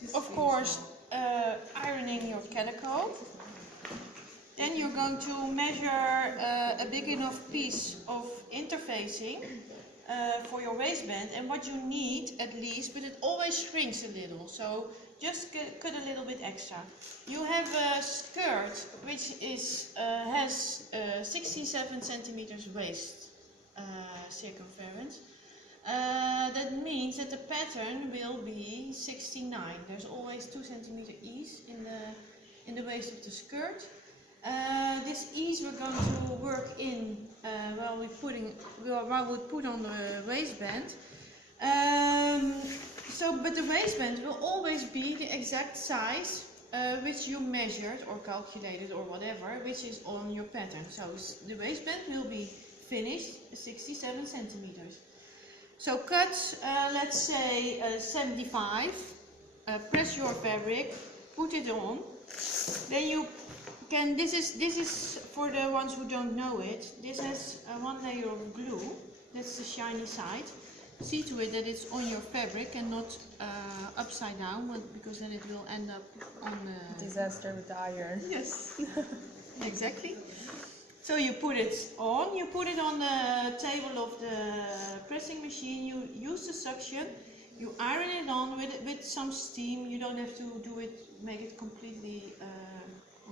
with, of course, ironing your calico. Then you're going to measure a big enough piece of interfacing for your waistband, and what you need at least, but it always shrinks a little, so just cut a little bit extra. You have a skirt which is has 67 centimeters waist circumference. That means that the pattern will be 69. There's always 2 centimeter ease in the waist of the skirt. This ease we're going to work in while we put on the waistband. But the waistband will always be the exact size which you measured or calculated or whatever, which is on your pattern. So the waistband will be finished 67 centimeters. So cut, let's say 75. Press your fabric, put it on. Then you can. This is for the ones who don't know it. This has one layer of glue. That's the shiny side. See to it that it's on your fabric and not upside down, because then it will end up on the disaster with the iron. Yes, exactly. So you put it on. You put it on the table of the pressing machine. You use the suction. You iron it on with some steam. You don't have to make it completely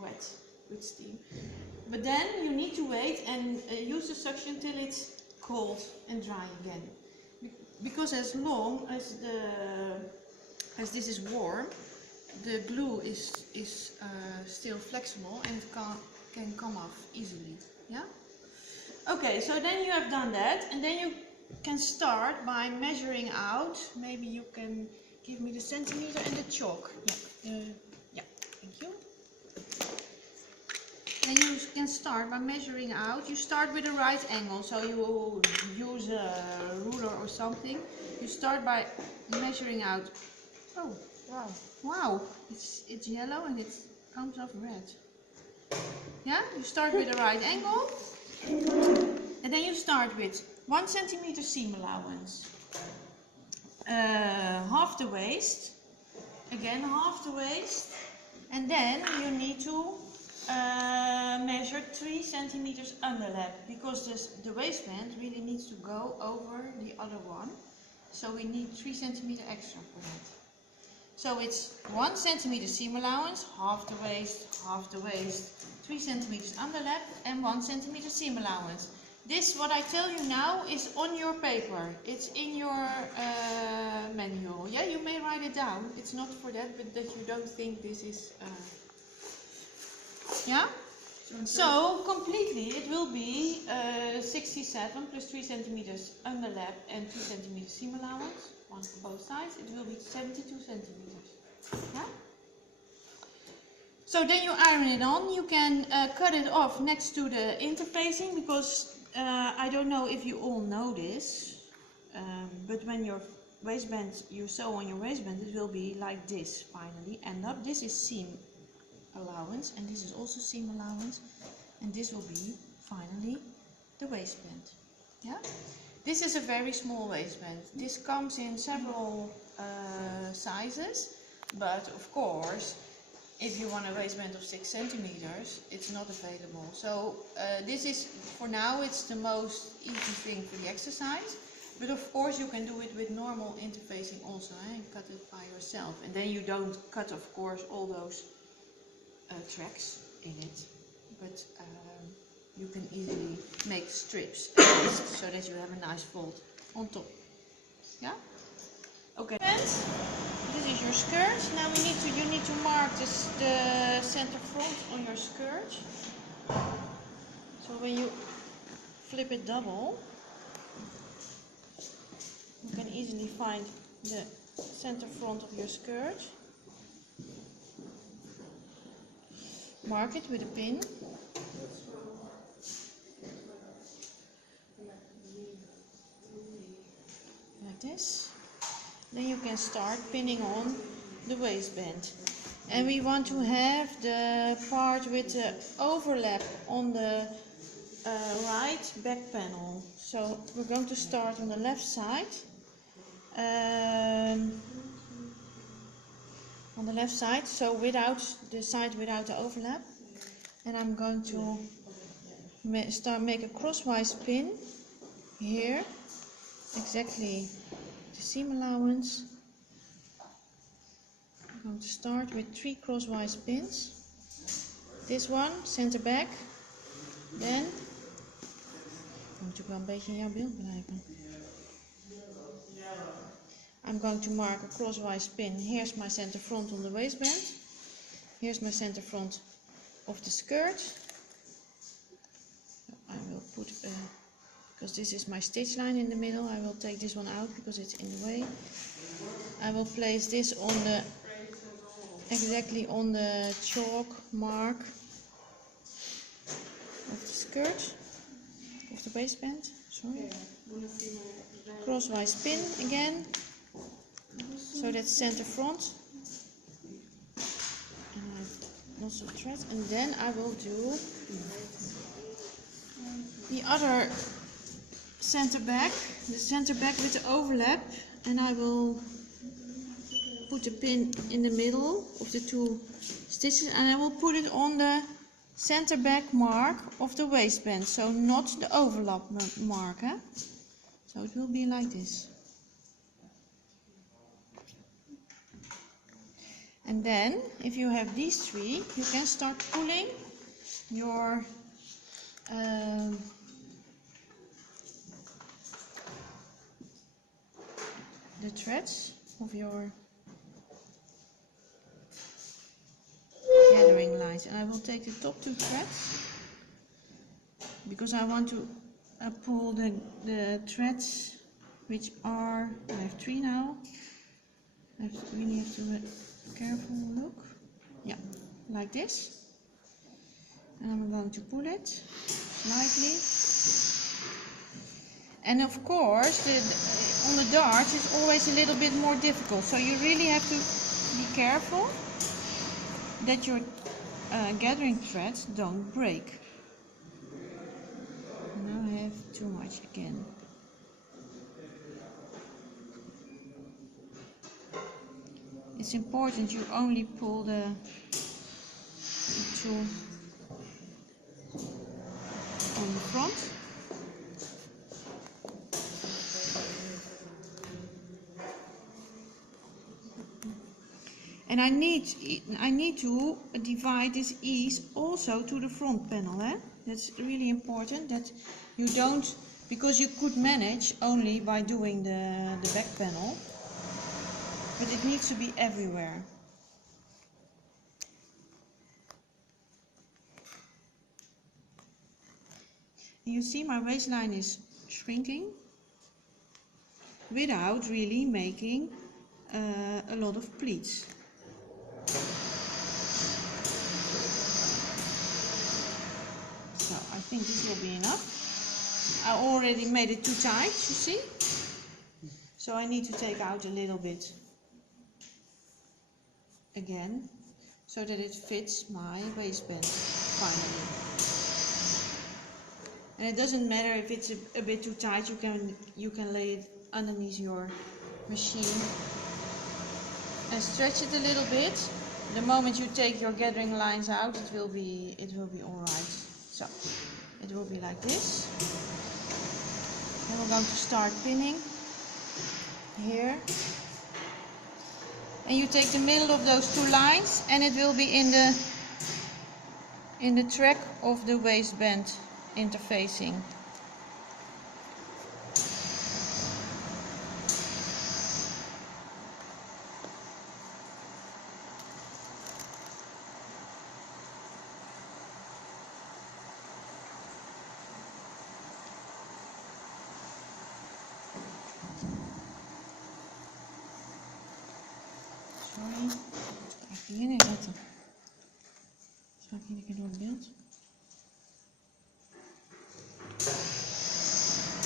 wet with steam. But then you need to wait and use the suction till it's cold and dry again. Because as long as this is warm, the glue is still flexible and it can come off easily. Yeah. Okay. So then you have done that, and then you can start by measuring out. Maybe you can give me the centimeter and the chalk. Yeah. Yeah. Thank you. Then you can start by measuring out. You start with a right angle, so you use a ruler or something. You start by measuring out. Oh, wow! Wow! It's yellow and it comes off red. Yeah. You start with a right angle, and then you start with 1 centimeter seam allowance, half the waist, again half the waist, and then you need to measure 3 centimeters underlap, because the waistband really needs to go over the other one, so we need 3 centimeters extra for that. So it's 1 centimeter seam allowance, half the waist, 3 centimeters underlap, and 1 centimeter seam allowance. This, what I tell you now, is on your paper. It's in your manual. Yeah, you may write it down. It's not for that, but that you don't think this is. Yeah? So, completely, it will be 67 plus 3 centimeters underlap and 2 centimeters seam allowance, one for both sides. It will be 72 centimeters. Yeah? So then you iron it on. You can cut it off next to the interfacing, because I don't know if you all know this, but when your waistband, you sew on your waistband, it will be like this finally. End up, this is seam allowance, and this is also seam allowance, and this will be finally the waistband. Yeah, this is a very small waistband. This comes in several sizes, but of course, if you want a waistband of 6 centimeters, it's not available. So this is, for now, it's the most easy thing for the exercise. But of course you can do it with normal interfacing also, and cut it by yourself. And then you don't cut, of course, all those tracks in it. But you can easily make strips at least, so that you have a nice fold on top. Yeah? Okay. This is your skirt. Now you need to mark the center front on your skirt. So when you flip it double, you can easily find the center front of your skirt. Mark it with a pin. Like this. Then you can start pinning on the waistband. And we want to have the part with the overlap on the right back panel. So we're going to start on the left side. on the left side, so without the side without the overlap. And I'm going to make a crosswise pin here, exactly the seam allowance. I'm going to start with 3 crosswise pins. This one, center back. Then, moet ik wel een beetje in jouw beeld blijven. I'm going to mark a crosswise pin. Here's my center front on the waistband. Here's my center front of the skirt. I will put, because this is my stitch line in the middle, I will take this one out because it's in the way. I will place this on the, exactly on the chalk mark of the skirt, of the waistband, sorry. Crosswise pin again, so that's center front. And I also thread, and then I will do the other center back, the center back with the overlap, and I will put the pin in the middle of the 2 stitches, and I will put it on the center back mark of the waistband, so not the overlap mark. So it will be like this. And then, if you have these 3, you can start pulling your the threads of your gathering lines. And I will take the top 2 threads because I want to pull the threads which are, I have 3 now. I really have to have a careful look. Yeah, like this. And I'm going to pull it slightly. And of course, on the darts it's always a little bit more difficult. So you really have to be careful that your gathering threads don't break. Now I have too much again. It's important you only pull the 2 on the front. And I need to divide this ease also to the front panel. That's really important that you don't, because you could manage only by doing the back panel, but it needs to be everywhere. And you see my waistline is shrinking without really making a lot of pleats. So I think this will be enough. I already made it too tight, you see? So I need to take out a little bit again, so that it fits my waistband finally. And it doesn't matter if it's a bit too tight, you can lay it underneath your machine and stretch it a little bit. The moment you take your gathering lines out, it will be all right. So it will be like this. Then we're going to start pinning here. And you take the middle of those 2 lines, and it will be in the track of the waistband interfacing. Sorry, even hier neerzetten. Ga ik hier een keer door het beeld.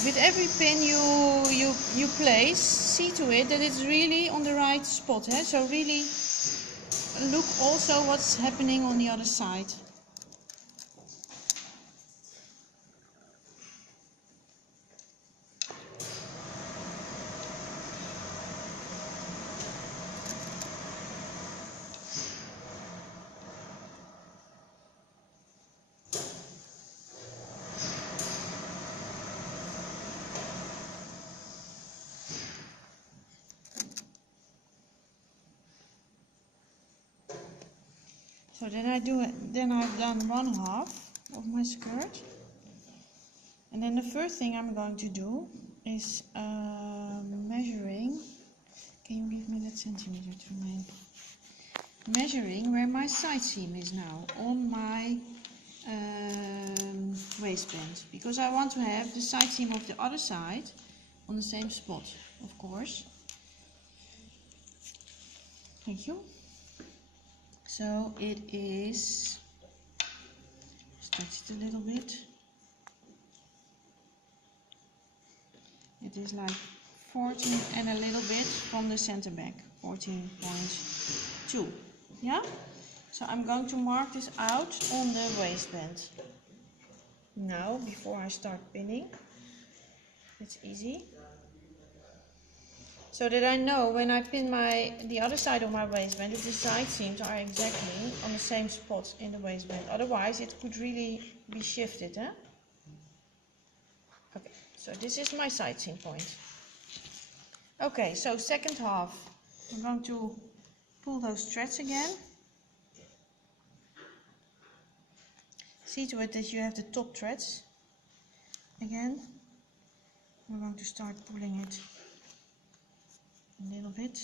With every pin you place, see to it that it's really on the right spot. So really look also what's happening on the other side. So then I've done one half of my skirt. And then the first thing I'm going to do is measuring. Can you give me that centimeter to mine? Measuring where my side seam is now on my waistband, because I want to have the side seam of the other side on the same spot, of course. Thank you. So it is, stretch it a little bit. It is like 14 and a little bit from the center back, 14.2. Yeah? So I'm going to mark this out on the waistband. Now, before I start pinning, it's easy. So that I know when I pin the other side of my waistband, that the side seams are exactly on the same spot in the waistband. Otherwise, it could really be shifted. Eh? Okay, so this is my side seam point. Okay, so second half, I'm going to pull those threads again. See to it that you have the top threads again. We're going to start pulling it a little bit.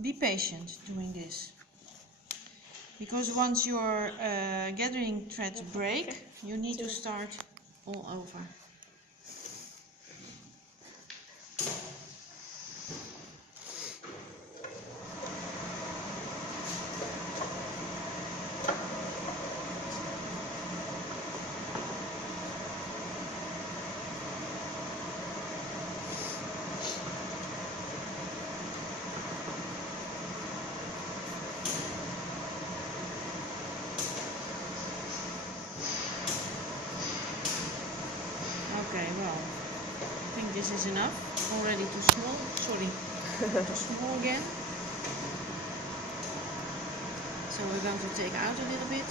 Be patient doing this, because once your gathering threads break, you need to start all over. Okay, well, I think this is enough. Already too small. Sorry, too small again. So we're going to take out a little bit.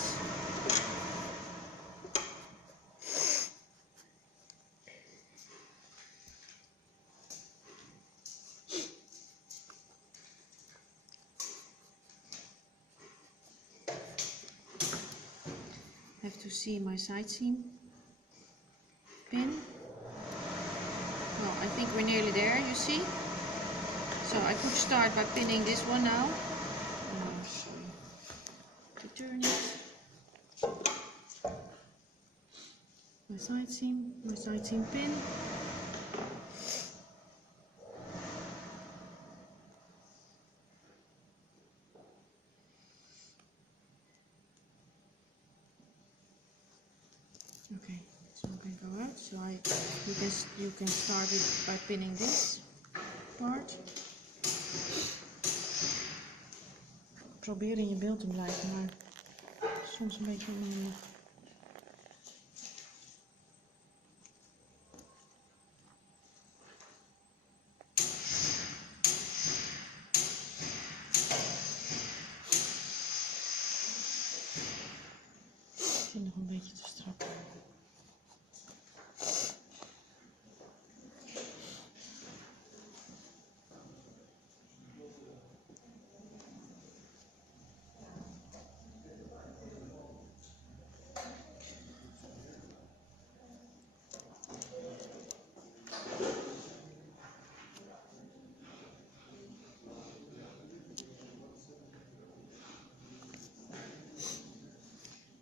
Have to see my side seam pin. Well, I think we're nearly there, you see. So I could start by pinning this one now. Sorry. To turn it. My side seam pin. Okay, so I can go out. So you can start it by pinning this part. Probeer in je beeld te blijven, maar soms een beetje onhandig. Ik vind het nog een beetje te strak.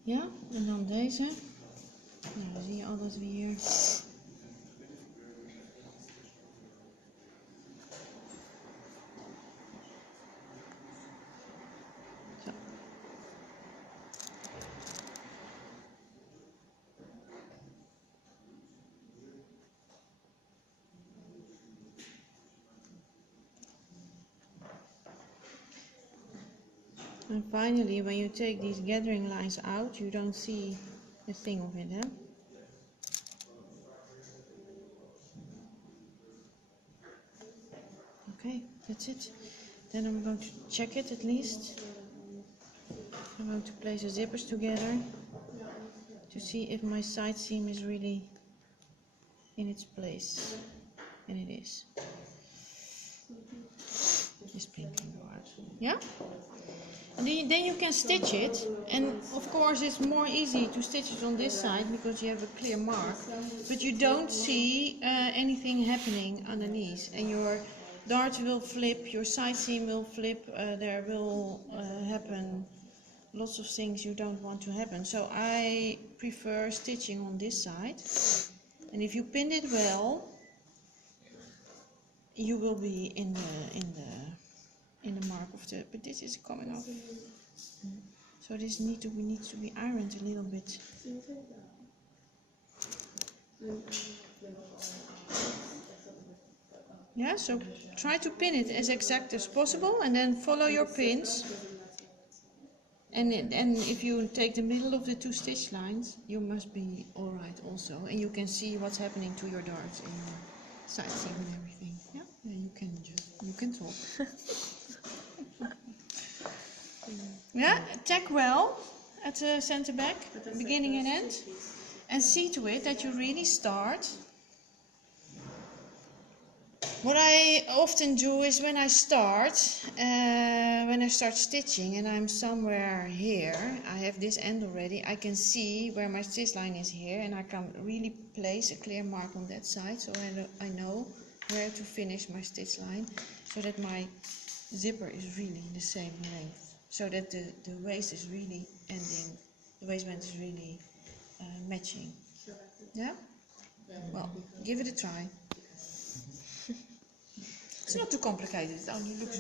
Ja, en dan deze. Nou, dan zie je al dat we hier zo. And finally, when you take these gathering lines out, you don't see a thing of it, huh? Okay, that's it. Then I'm going to check it at least. I'm going to place the zippers together to see if my side seam is really in its place. And it is. this pinking part. Yeah? And then you can stitch it, and of course it's more easy to stitch it on this side because you have a clear mark, but you don't see anything happening underneath, and your dart will flip, your side seam will flip, there will happen lots of things you don't want to happen. So I prefer stitching on this side, and if you pin it well, you will be in the mark of the, but this is coming off. So this needs to be ironed a little bit. Yeah, so try to pin it as exact as possible, and then follow your pins. And if you take the middle of the two stitch lines, you must be all right also, and you can see what's happening to your darts in your side seam and everything. Yeah, you can talk. Yeah, tack well at the center back, beginning and end, and see to it that you really start. What I often do is when I start stitching and I'm somewhere here, I have this end already, I can see where my stitch line is here, and I can really place a clear mark on that side, so I know where to finish my stitch line, so that my zipper is really the same length, so that the waist is really ending, the waistband is really matching. Yeah? Well, give it a try. It's not too complicated, it only looks